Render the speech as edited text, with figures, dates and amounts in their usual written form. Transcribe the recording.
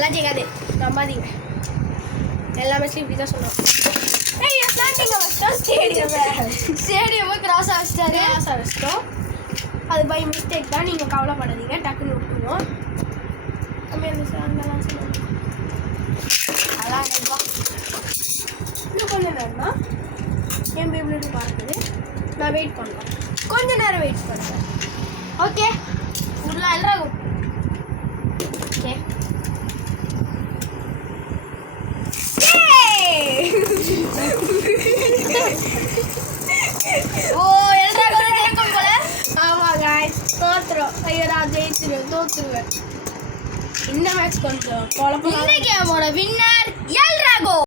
அதெல்லாம் செய்யாது நம்பாதீங்க. எல்லா மேட்ச்லையும் இப்படி தான் சொல்லுவோம். ஸ்டேடியம் கிராஸ் அடிச்சிட்டோம். அது பை மிஸ்டேக் தான், நீங்கள் கவலைப்படாதீங்க. டக்குன்னு விட்டுருவோம். அதான் இன்னும் கொஞ்சம் நேரம் தான் என் பேபிலிட்டு பார்க்குது. நான் வெயிட் பண்ணுறேன், கொஞ்ச நேரம் வெயிட் பண்ணுறேன். ஓகே ஃபுல்லாக எல்லாம் ஓகே. ஓ எல்லா ஜெயிக்கும் போல. ஆமாம் காய்ஸ் தோத்துரும். ஐயோ நான் ஜெயிச்சிருவேன், தோத்துருவேன். இந்த மேட்ச் கொஞ்சம் குழப்பம். இந்த கேமோட வின்னர்